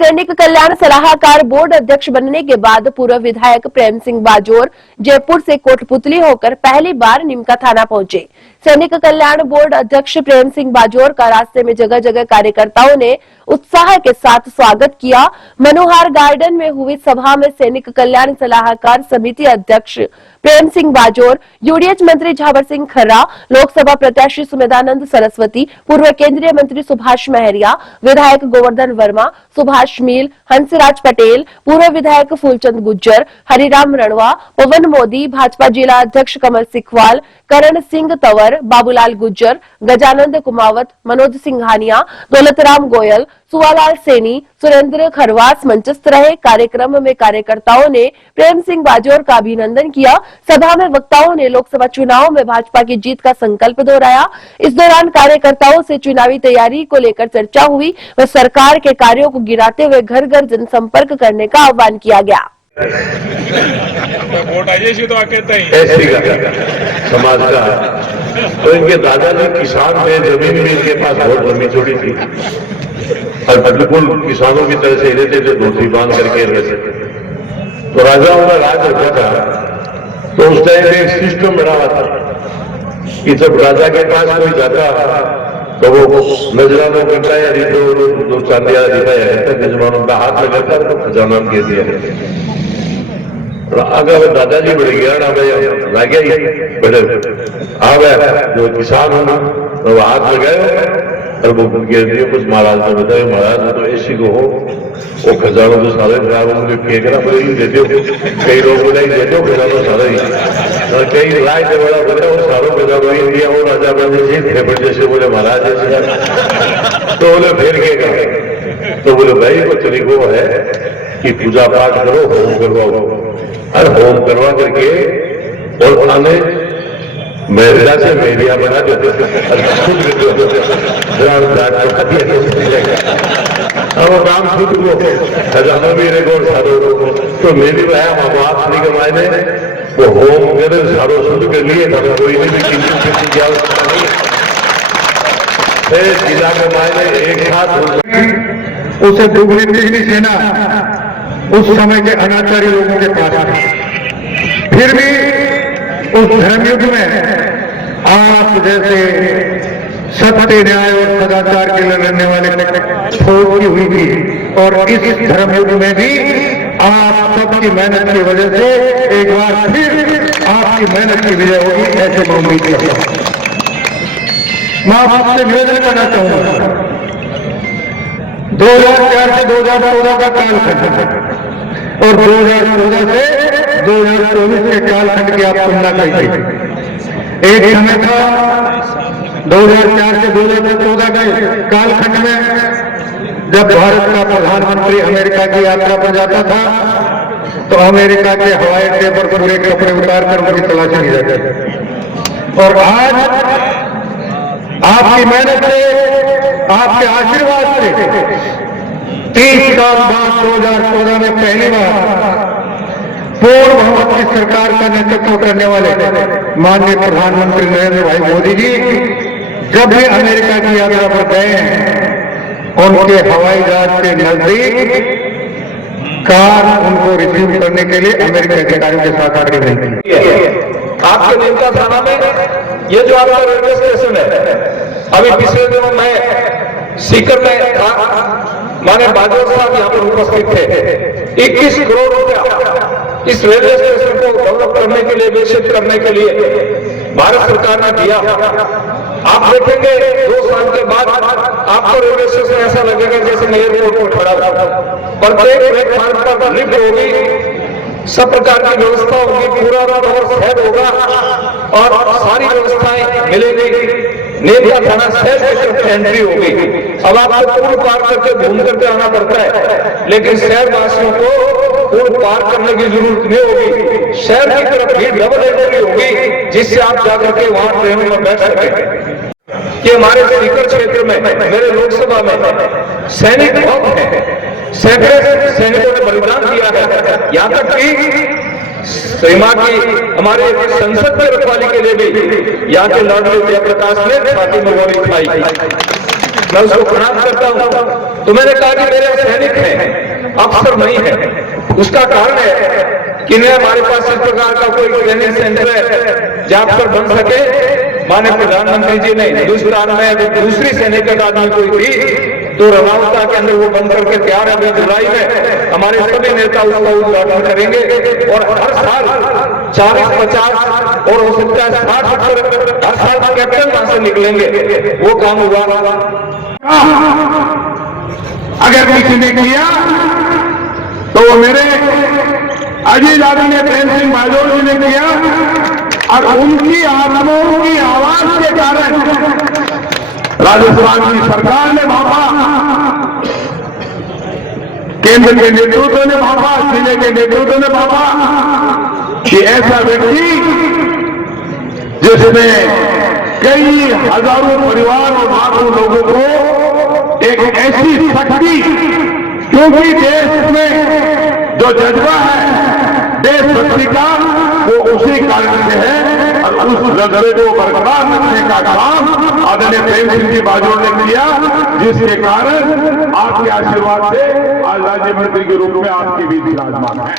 सैनिक कल्याण सलाहकार बोर्ड अध्यक्ष बनने के बाद पूर्व विधायक प्रेम सिंह बाजोर जयपुर से कोटपुतली होकर पहली बार निमका थाना पहुंचे। सैनिक कल्याण बोर्ड अध्यक्ष प्रेम सिंह बाजोर का रास्ते में जगह जगह कार्यकर्ताओं ने उत्साह के साथ स्वागत किया। मनोहर गार्डन में हुई सभा में सैनिक कल्याण सलाहकार समिति अध्यक्ष प्रेम सिंह बाजोर, यूडीएच मंत्री झावर सिंह खर्रा, लोकसभा प्रत्याशी सुमेधानंद सरस्वती, पूर्व केंद्रीय मंत्री सुभाष महरिया, विधायक गोवर्धन वर्मा, सुभाष मील, हंसराज पटेल, पूर्व विधायक फूलचंद गुज्जर, हरिराम रणवा, पवन मोदी, भाजपा जिला अध्यक्ष कमल सिखवाल, करण सिंह तंवर, बाबूलाल गुज्जर, गजानंद कुमावत, मनोज सिंघानिया, दौलतराम गोयल, सुवालाल सैनी, सुरेंद्र खरवास मंचस्थ रहे। कार्यक्रम में कार्यकर्ताओं ने प्रेम सिंह बाजोर का अभिनंदन किया। सभा में वक्ताओं ने लोकसभा चुनाव में भाजपा की जीत का संकल्प दोहराया। इस दौरान कार्यकर्ताओं से चुनावी तैयारी को लेकर चर्चा हुई व सरकार के कार्यों को गिराते हुए घर घर जनसंपर्क करने का आह्वान किया गया। वोट आइए तो कहते हैं ऐसी समाज का तो इनके दादाजी किसान थे, जमीन भी इनके पास बहुत लंबी चौड़ी थी और बिल्कुल किसानों की तरह से रहते थे, धोती बांध करके रहते थे। तो राजाओं का राज रखा था तो उस टाइम एक सिस्टम बना हुआ था कि जब राजा के पास कोई जाता तो वो नजरानों करता है या दो चांदिया दिखाया नजमानों का हाथ में लगता तो खजाना कह दिया। अगर दादाजी बढ़ गया ना भाई लागे बड़े आ गया जो किसान हो तो वो हाथ लगाए और वो कुछ महाराज ने बताया महाराज तो ऐसी को हो वो खजानों तो सारे खराब होंगे फेंकना पड़ेगी दे दो, कई लोग बोला दे दो खजानों सारे ही और कई राय से बड़ा बोला वो सारों खजानों ही दिया वो राजा बने थे जैसे बोले महाराज जैसे तो बोले फेर के तो बोले भाई वो तरीको है कि पूजा पाठ करो, होम करवाओ और होम करवा करके और आने महिला से मेरिया बना देते वो काम खुद को खजाना भी रेगो सारो तो मेरी भाई बात नहीं कमाए ने वो होम करे सारो शुद्ध के लिए कोई नहीं जिला के मायने एक साथ उसे दुगनी तिगनी सेना उस समय के अनाचारी लोगों के पास थी। फिर भी उस धर्मयुद्ध में आप जैसे सत्य न्याय और सदाचार के लिए लड़ने वाले फौज की हुई थी और इस धर्मयुद्ध में भी आप सबकी मेहनत की वजह से एक बार फिर आपकी मेहनत की विजय होगी, ऐसे मैं उम्मीद करता हूं। मैं आपसे निवेदन करना चाहूंगा 2004 से 2014 का कालखंड और 2014 से 2024 के कालखंड की आप तुलना कीजिए। एक समय था 2004 से 2014 के कालखंड में जब भारत का प्रधानमंत्री अमेरिका की यात्रा पर जाता था तो अमेरिका के हवाई अड्डे पर पूरे कपड़े उतार कर उनकी तलाशी ली जाती थी। और आज आपकी मेहनत से, आपके आशीर्वाद से 30 साल बाद 2014 में पहली बार पूर्ण बहुमत की सरकार का नेतृत्व करने वाले माननीय प्रधानमंत्री नरेंद्र भाई मोदी जी जब भी अमेरिका की यात्रा पर गए हैं उनके हवाई जहाज के नजदीक कार उनको रिसीव करने के लिए अमेरिका के अधिकारियों के साथ खड़ी हुई थी। आपके नीमका थाना में ये जो आपका रेलवे स्टेशन है, अभी पिछले दिनों में सीकर में था, माने बाजोर साहब यहाँ पर उपस्थित थे। 21 करोड़ रुपया इस रेलवे स्टेशन को डेवलप करने के लिए, विकसित करने के लिए भारत सरकार ने दिया। आप देखेंगे 2 साल के बाद आपको रेलवे स्टेशन ऐसा लगेगा जैसे एयरपोर्ट पर खड़ा था। प्रत्येक प्लेटफार्म पर लिफ्ट होगी, सब प्रकार की व्यवस्था होगी, पूरा रोड सेट होगा और सारी व्यवस्थाएं मिलेगी। नीमका थाना शहर की एंट्री होगी। अब आपको पुल पार करके घूम करके आना पड़ता है, लेकिन शहर वासियों को पुल पार करने की जरूरत नहीं होगी। शहर की तरफ भी डबल एंट्री होगी जिससे आप जाकर के वहां ट्रेनों में बैठ सकें। कि हमारे सीकर क्षेत्र में, मेरे लोकसभा में सैनिक बहुत हैं, सैकड़ों सैनिकों ने बलिदान दिया है। यहाँ तक कि सीमा की हमारे संसद की रखवाली के लिए भी यहाँ के लाडले जयप्रकाश ने छाती में गोली खाई। मैं उसको प्रणाम करता हूँ। तो मैंने कहा कि मेरे सैनिक हैं, अवसर नहीं है। उसका कारण है कि न हमारे पास इस प्रकार का कोई ट्रेनिंग सेंटर है जहां पर बन सके। माननीय प्रधानमंत्री जी ने हिंदुस्तान में दूसरी सैनिक अकादमी कोई थी तो रनावता के अंदर वो बन करके तैयार है। अभी जुलाई में हमारे सभी नेता उसका उद्घाटन करेंगे और हर साल 40-50 और हो सकता है 60-70 हर साल कैप्टन वहां से निकलेंगे। वो काम हुआ। अगर किसी ने किया तो वो मेरे अजीज आदरणीय प्रेम सिंह बाजोर जी ने किया और उनकी आत्माओं की आवाज के कारण राजस्थान की सरकार ने भापा, केंद्र के नेतृत्व ने भापा, जिले के नेतृत्व ने भापा कि ऐसा व्यक्ति जिसने कई हजारों परिवार और लाखों लोगों को एक ऐसी शक्ति, क्योंकि देश में जो जज्बा है देशभक्ति का वो उसी कारण से है और उस जज्बे को बरकरार रखने का काम आदरणीय प्रेम सिंह जी बाजोर ने किया, जिसके कारण आपके आशीर्वाद से आज राज्य मंत्री के रूप में आपके बीच विराजमान है।